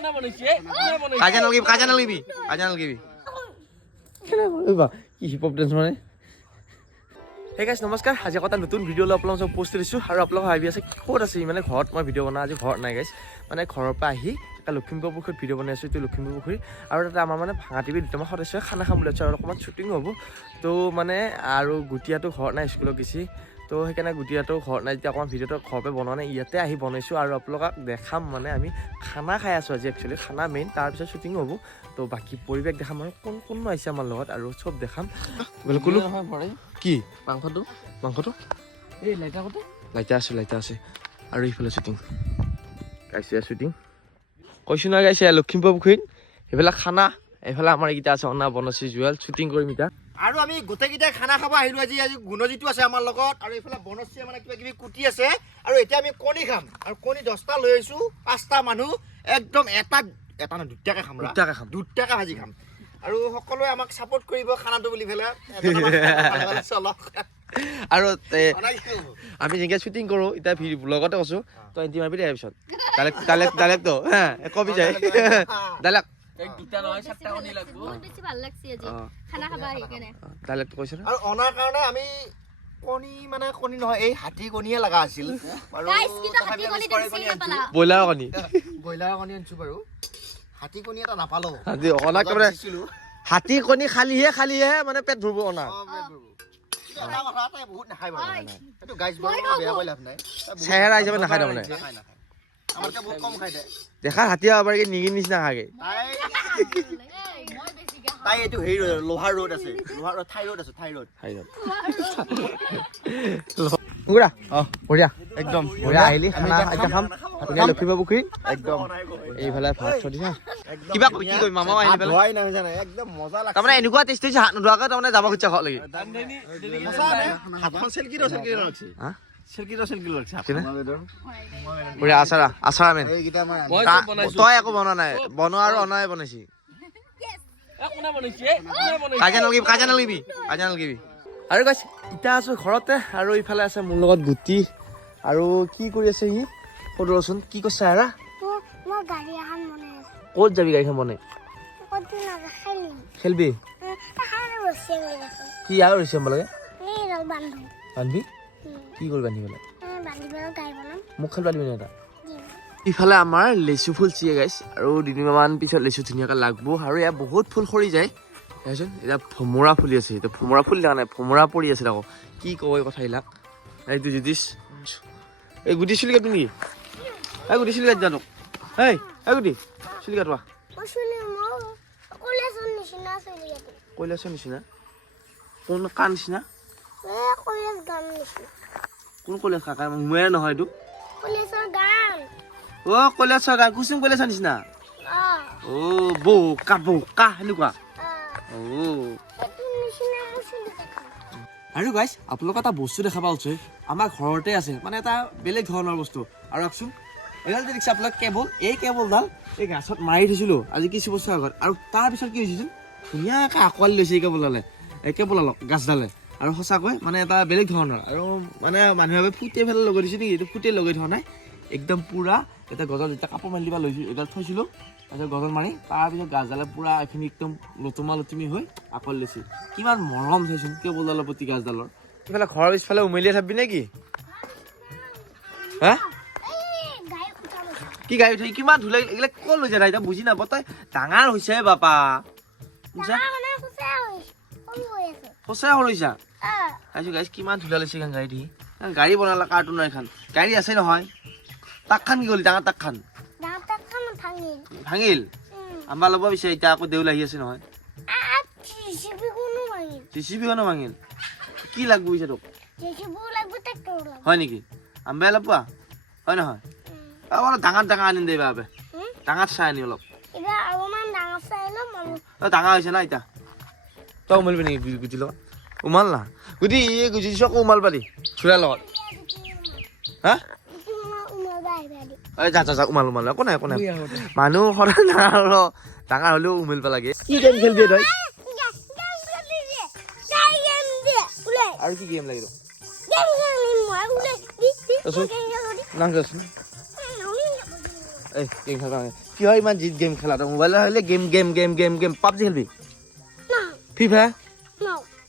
কাজা নালগিবি কাজা নালগিবি কাজা নালগিবি কি হিপ হপ ডেন্স মানে? হে গাইছ নমস্কাৰ আজি এটা নতুন ভিডিঅ' লৈ আপোনালোকক চব পষ্ট দিছোঁ। আৰু আপোনালোক ভাবি আছে ক'ত আছে? মানে ঘৰত মই ভিডিঅ' বনাওঁ আজি ঘৰত নাই গাইছ মানে ঘৰৰ পৰা আহি এটা লখিমপুৰ পুখুৰীত ভিডিঅ' বনাই আছোঁ এইটো লখিমপুৰ পুখুৰী। আৰু তাতে আমাৰ মানে ভাঙা টিভি দুটামান সদস্যই খানা খাম বুলি আছোঁ আৰু অকণমান শ্বুটিং হ'ব। তো মানে আৰু গুটিয়াটো ঘৰত নাই স্কুলত গৈছে। তো সেইকাৰণে গুটিয়াটো ঘৰত নাই যেতিয়া অকণমান ভিডিঅ'টো ঘৰৰ পৰা বনোৱা নাই ইয়াতে আহি বনাইছোঁ আৰু আপোনালোকক দেখাম মানে আমি খানা খাই আছোঁ আজি একচুৱেলি খানা মেইন তাৰপিছত শ্বুটিং হ'ব। তো বাকী পৰিৱেশ দেখাম আৰু কোন কোন আহিছে আমাৰ লগত আৰু চব দেখাম। বোলে ক'লো কি? মাংসটো? মাংসটো? এই লাইটাৰ কতে লাইটা আছে লাইটা আছে। আৰু এইফালে শ্বুটিং গাইছে শ্বুটিং কৈছোঁ নহয় গাইছে লখিমপুৰ পুখুৰীত। সেইফালে খানা এইফালে আমাৰ এইকেইটা আছে অনা বনশ্ৰী জুৱেল শ্বুটিং কৰিম এতিয়া। আৰু আমি গোটেইকেইটাই খানা খাব আহিলো আজি আজি গুণজিতো আছে আমাৰ লগত আৰু এইফালে বনশ্ৰীয়ে মানে কিবা কিবি কুটি আছে আৰু এতিয়া আমি কণী খাম আৰু কণী দহটা লৈ আহিছো পাঁচটা মানুহ একদম এটা এটা নহয় দুটাকে খাম। দুটাকে খাম। দুটাকে ভাজি খাম। আৰু সকলোৱে আমাক ছাপৰ্ট কৰিব খানাটো বুলি পেলাই। ভালো চলক। আৰু? আমি যেনেকৈ শ্বুটিং কৰোঁ এতিয়া ভি ব্লগতে কৈছোঁ তই এণ্টি মাৰিবি দে তাৰপিছত। ডাইৰেক্ট ডাইৰেক্ট ডাইৰেক্টটো হা কবি যায়। ডাইৰেক্ট দুটা নহয় চাৰিটা কণী লাগব। বহুত বেছি ভালো লাগছে আজি। খানা খাবা আহি কেনে ডাইৰেক্ট আৰু অনাৰ কাৰণে আমি কণী মানে কণী নহয় এই হাতী কণীয়ে লগা আছিল। ব্ৰইলাৰ কণী ব্ৰইলাৰ কণী। আনিছো বাৰু। হাতী কণী এটা নাপালো। হাতী অনা দিছিলো। হাতী কণী খালিহে খালিহে মানে পেট ভৰিব অনা। চেহেৰা হিচাপে নাখায় তাৰমানে। নাখায়, নাখায়। আমাতকে বহুত কম খায় তাই। দেখা হাতী হ'ব পাৰে কি নিগি নিচিনা হাগে। তাই এইটো হেৰি ৰোড, লোহাৰ ৰোড আছে। লোহাৰ ৰোড থাই ৰোড আছে থাই ৰোড কুকুৰা অঁ বঢ়িয়া। একদম। বঢ়িয়া আহিলি খানা এতিয়া খাম ধুনীয়া লখিমপুৰ পুখুৰী। একদম। এইফালে ভাত থৈ দিছা। কিবা কি কৰিম মামা আহিলি পেলাই। নাই জানে একদম মজা লাগছে। তাৰমানে এনেকুৱা টেষ্ট হৈছে হাত নোধোৱাকৈ তাৰমানে যাব খুজিছা লাগি। নে? হাতখন চেলকি চেলকি চেলকি ৰ লাগছে? বঢ়িয়া আচাৰা আচাৰা মেন তই একো বনোৱা নাই। বনোৱা আৰু অনাই বনাইছি। কাজিয়া নলগিবি কাজিয়া নলগিবি কাজিয়া নলগিবি। আৰু গাইছ এতিয়া আছো ঘৰতে আৰু ইফালে আছে মোৰ লগত গুটি। আৰু কি কৰি আছে সি? সৰু ৰচোন কি কৈছে আৰা? ক'ত যাবি গাড়ীখন বনাই? খেলবি? কি আৰু হৈছে লাগে? বান্ধো। কি কৰি বান্ধি পেলাই মোক খেলিব দিবি নে এটা? ইফালে আমাৰ লেচু ফুল চিয়ে গাইছ আৰু দুদিনমান পিছত লেচু ধুনীয়াকৈ লাগব। আৰু ইয়াত বহুত ফুল সৰি যায়। চাচোন এতিয়া ভোমোৰা ফুলি আছে। এতিয়া ভোমোৰা ফুলি থকা নাই ভোমোৰা পৰি আছে আকৌ কি কব এই কথাবিলাক? এইটো জ্যোতিষ এই গুটি চুলি কাটি নেকি? এই গুটি চুলি কাটি জানো। এই এই গুটি চুলি কাটোৱা। কৈলাশৰ নিচিনা কোন কাৰ নিচিনা? কলেজ গান কোন কৈলাশ কাকা? মোৰে নহয় এইটো। কলেজৰ গান অ' কৈলাশৰ গা কুচুম কৈলাশৰ নিচিনা? অঁ। বৌকা বৌকা সেনেকুৱা অ' আৰু গাইছ আপোনালোকক এটা বস্তু দেখা পাওঁছে আমাৰ ঘৰতে আছে মানে এটা বেলেগ ধৰণৰ বস্তু। আৰু চাওকচোন এইডাল যে দেখিছে আপোনালোক কেবল এই কেবলডাল এই গাছত মাৰি থৈছিলোঁ আজি কিছু বছৰ আগত। আৰু তাৰপিছত কি হৈছিল? ধুনীয়াকৈ আঁকোৱালি লৈছে এই কেবলডালে এই কেবলডালক গাছডালে। আৰু সঁচাকৈ মানে এটা বেলেগ ধৰণৰ আৰু মানে মানুহে ভাবে ফুটে ফেলে লগাই দিছে নেকি? এইটো ফুটে লগাই থোৱা নাই। একদম পূৰা এতিয়া গছত যেতিয়া কাপোৰ মাৰি দিবা লৈছোঁ এডাল থৈছিলোঁ তাৰপিছত গছত মাৰি তাৰপিছত গাছডালে পূৰা এইখিনি একদম লতুমা লতুমি হৈ আঁকোৱালি লৈছে। কিমান মৰম চাইচোন কেবলডালৰ প্ৰতি গাছডালৰ? ইফালে ঘৰৰ পিছফালে উমলিয়াই থাকবি নেকি হা? গাড়ী খুটা লৈছে কি গাড়ী উঠাই কিমান ধুলে এইবিলাক ক'ত লৈ যায় এতিয়া বুজি নাপাওঁ তই ডাঙৰ হৈছে বাপা। সঁচাই সৰু হৈ চাইছোঁ গাড়ী কিমান ধুলা লৈছে এখন গাড়ী গাড়ী বনালা কাৰ্টুনৰ এখন গাড়ী আছে নহয়। তাকখান কি ডাঙৰ তাকখান। ডাঙৰ তাকখন ভাঙিল। ভাঙিল? আমাৰ ল'ব বিচাৰে এতিয়া আকৌ দেউল আহি আছে নহয়। জেচিবি কোনো ভাঙিল? কি লাগব বিচাৰ তোক? হয় নেকি? আম্বাই অলপ পোৱা? হয় নহয়। অলপ ডাঙৰ ডাঙৰ আনিম দে বাবে? ডাঙৰ চাই আনি অলপ। ডাঙৰ হৈছে না এতিয়া? তই উমালিবি নেকি গু- গুটিৰ লগত? উমাল না? গুটি এই গুটি দিছ উমাল পাৰি চুৰাৰ লগত। হা? এই যা যা যা উমাল উমাল। একো নাই একো নাই। মানুহ সদায় ডাঙৰ ৰ ডাঙৰ হ'লেও উমিল লাগে কি গেম খেলবি তই? আৰু কি গেম লাগিব? এই গেম খেলা কি হয় ইমান জিত গেম খেলা? মোবাইলত আহিলে game game game game game PUBG খেলবি? না। ফ্রি ফায়াৰ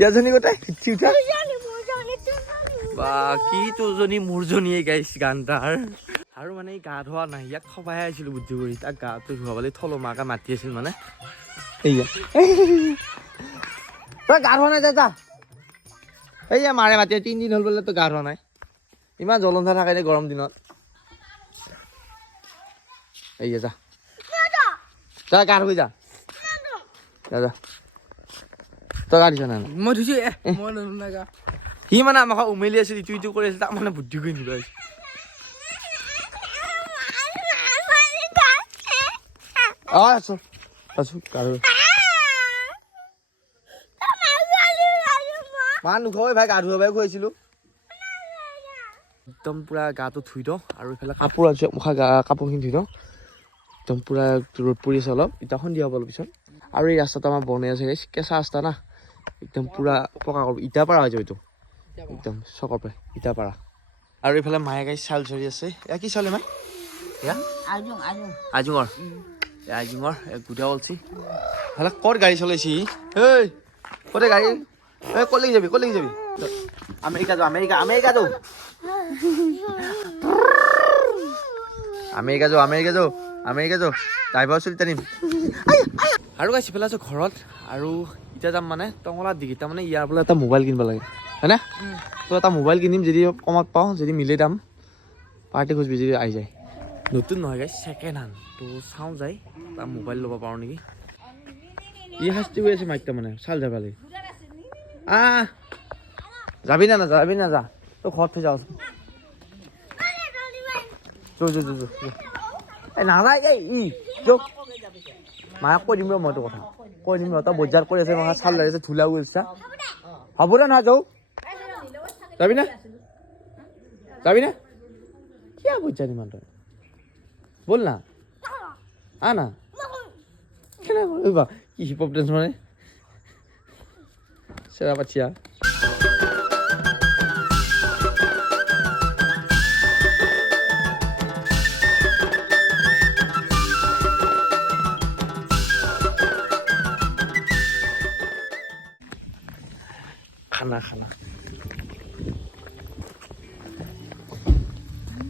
ইয়াজনী ক'ত হিচি উঠা? বা কি তোৰজনী মোৰজনীয়ে গাইছে গান তাৰ আৰু মানে গা ধোৱা নাই ইয়াক খবাই আহিছিলোঁ বুদ্ধি কৰি। তাক গাটো ধুৱাবলৈ থলো মাকে মাতি আছিল মানে। এইয়া। তই গা ধোৱা নাই যা যা। এইয়া মাৰে মাতি তিনিদিন হ'ল বোলে তই গা ধোৱা নাই। ইমান জ্বলন্ধা থাকে দে গৰম দিনত? এইয়া যা। যা গা ধুই যা। যা যা। তই গা দিছ নাই? মই ধুইছো মই সি মানে আমাক উমেলি আছিল ইটো ইটো কৰি আছিল তাক মানে বুদ্ধি কৰি নিব আহিছে অ আছো আছো মা নুখুৱাই ভাই গা ধুৱাই খুৱাইছিলো একদম পুৰা গাটো ধুই দিওঁ আৰু এইফালে কাপোৰ আছে মুখা গা কাপোৰখিনি ধুই দিওঁ। একদম পুৰা ৰ'দ পৰি আছে অলপ ইটা সন্ধিয়া হ'ব অলপ পিছত। আৰু এই ৰাস্তাটো আমাৰ বনাই আছে কেঁচা ৰাস্তা না। একদম পুৰা পকা কৰিব ইটা পাৰা হৈ যাব একদম চকৰ পৰাই ইটা পাৰা আৰু এইফালে মায়ে গাই চাউল চৰি আছে। এয়া কি চাউল মাই এয়া আজোং আজোং। আজুঙৰ এক গুদা ওলছি ভালে ক'ত গাড়ী চলাইছি ঐ ক'তে গাড়ী? ঐ ক'লৈকে যাবি ক'লৈকে যাবি? আমেৰিকা যাওঁ আমেৰিকা আমেৰিকা যাওঁ। আমেৰিকা যাওঁ আমেৰিকা যাওঁ। আমেৰিকা যাওঁ। ড্ৰাইভাৰ চলি টানিম আৰু গাইছ ইফালে আছোঁ ঘৰত। আৰু এতিয়া যাম মানে টঙলা দিগি। তাৰমানে ইয়াৰ বোলে এটা মোবাইল কিনিব লাগে। হয়নে? তো এটা মোবাইল কিনিম যদি কমত পাওঁ যদি মিলে দাম। পাৰ্টি খুজিবি যদি আহি যায়। নতুন নহয় গাইছ ছেকেণ্ড হেণ্ড তো চাওঁ যায় তাৰ মোবাইল ল'ব পাৰোঁ নেকি। ই শাস্তি কৰি আছে মাইক তাৰমানে চাল যাবা লাগে আহ যাবি না না যাবি না যা। তই ঘৰত থৈ যাওঁচোন যো যো যো যো। যো। এই, ই যো মায়ে কৈ দিম ৰ, মই কথা। কৈ দিম ৰ, তই বজাৰ কৰি আছে মায়ে চাল লাগিছে, ধূলা উৰিছা হ'ব দে, নহয় যাবি না? যাবি না? কি বজাৰ ইমান তই? বল না। আ, না। কেনে কি হিপ হপ ডেন্স মানে? চেৰা পাচিয়া খানা খানা